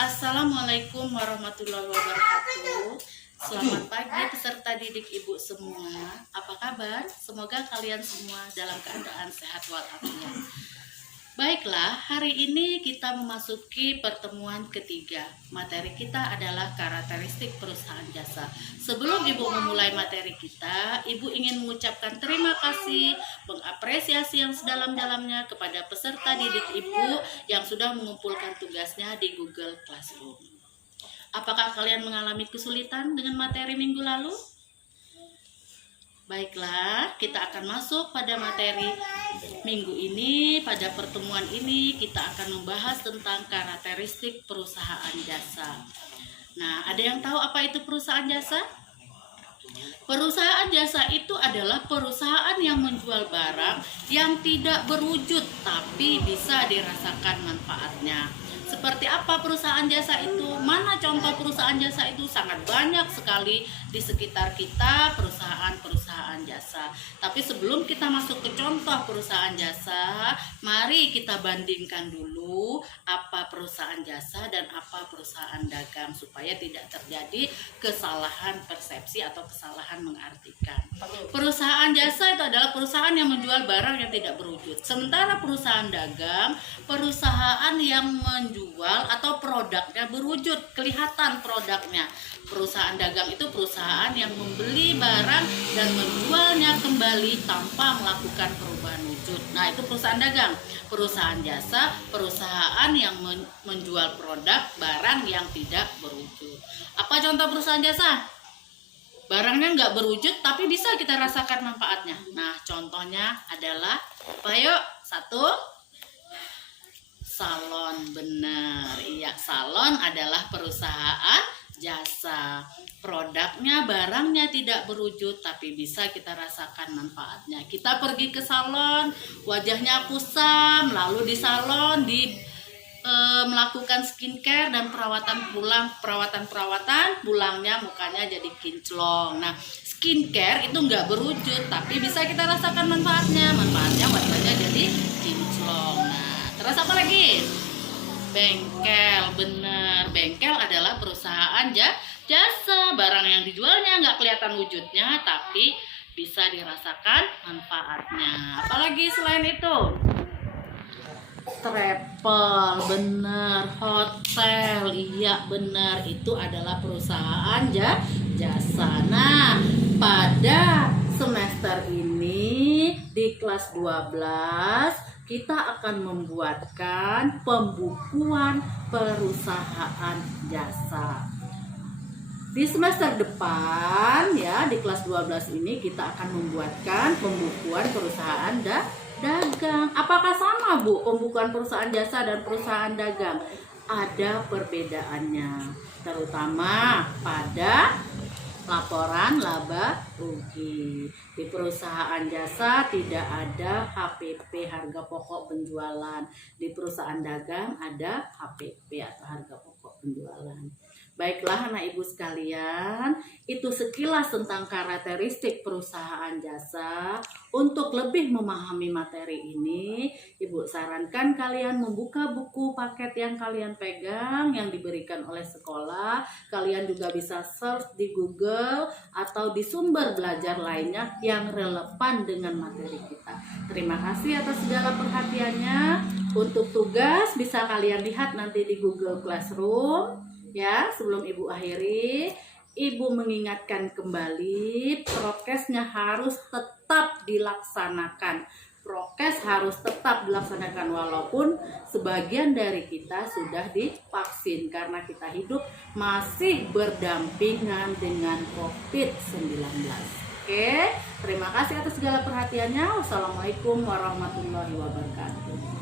Assalamualaikum warahmatullahi wabarakatuh. Selamat pagi peserta didik ibu semua. Apa kabar? Semoga kalian semua dalam keadaan sehat walafiat. Baiklah, hari ini kita memasuki pertemuan ketiga. Materi kita adalah karakteristik perusahaan jasa. Sebelum ibu memulai materi kita, ibu ingin mengucapkan terima kasih, mengapresiasi yang sedalam-dalamnya kepada peserta didik ibu yang sudah mengumpulkan tugasnya di Google Classroom. Apakah kalian mengalami kesulitan dengan materi minggu lalu? Baiklah, kita akan masuk pada materi minggu ini. Pada pertemuan ini kita akan membahas tentang karakteristik perusahaan jasa. Nah, ada yang tahu apa itu perusahaan jasa? Perusahaan jasa itu adalah perusahaan yang menjual barang yang tidak berwujud tapi bisa dirasakan manfaatnya. Seperti apa perusahaan jasa itu? Mana contoh perusahaan jasa itu? Sangat banyak sekali di sekitar kita perusahaan-perusahaan jasa. Tapi sebelum kita masuk ke contoh perusahaan jasa, mari kita bandingkan dulu apa perusahaan jasa dan apa perusahaan dagang supaya tidak terjadi kesalahan persepsi atau kesalahan mengartikan. Perusahaan jasa itu adalah perusahaan yang menjual barang yang tidak berwujud. Sementara perusahaan dagang, perusahaan yang menjual atau produknya berwujud, kelihatan produknya. Perusahaan dagang itu perusahaan yang membeli barang dan menjualnya kembali tanpa melakukan perubahan wujud. Nah, itu perusahaan dagang. Perusahaan jasa, perusahaan yang menjual produk barang yang tidak berwujud. Apa contoh perusahaan jasa? Barangnya nggak berwujud tapi bisa kita rasakan manfaatnya. Nah, contohnya adalah apa yuk? Satu, salon. Benar, iya, salon adalah perusahaan jasa. Produknya, barangnya tidak berwujud tapi bisa kita rasakan manfaatnya. Kita pergi ke salon, wajahnya kusam, lalu di salon melakukan skincare dan perawatan pulangnya mukanya jadi kinclong. Nah, skincare itu nggak berwujud tapi bisa kita rasakan manfaatnya wajahnya jadi kinclong. Nah, terus apa lagi? Bengkel. Bener, bengkel adalah perusahaan jasa. Barang yang dijualnya nggak kelihatan wujudnya tapi bisa dirasakan manfaatnya. Apalagi selain itu? Travel. Bener, hotel. Iya benar, itu adalah perusahaan jasa. Nah, pada semester ini di kelas 12 kita akan membuatkan pembukuan perusahaan jasa. Di semester depan ya, di kelas 12 ini kita akan membuatkan pembukuan perusahaan dagang. Apakah sama, Bu, pembukuan perusahaan jasa dan perusahaan dagang? Ada perbedaannya, terutama pada laporan laba rugi. Di perusahaan jasa tidak ada HPP, harga pokok penjualan. Di perusahaan dagang ada HPP atau harga pokok penjualan. Baiklah anak ibu sekalian, itu sekilas tentang karakteristik perusahaan jasa. Untuk lebih memahami materi ini, ibu sarankan kalian membuka buku paket yang kalian pegang yang diberikan oleh sekolah. Kalian juga bisa search di Google atau di sumber belajar lainnya yang relevan dengan materi kita. Terima kasih atas segala perhatiannya. Untuk tugas bisa kalian lihat nanti di Google Classroom. Ya, sebelum ibu akhiri, ibu mengingatkan kembali prokesnya harus tetap dilaksanakan. Prokes harus tetap dilaksanakan walaupun sebagian dari kita sudah divaksin karena kita hidup masih berdampingan dengan COVID-19. Oke, terima kasih atas segala perhatiannya. Wassalamualaikum warahmatullahi wabarakatuh.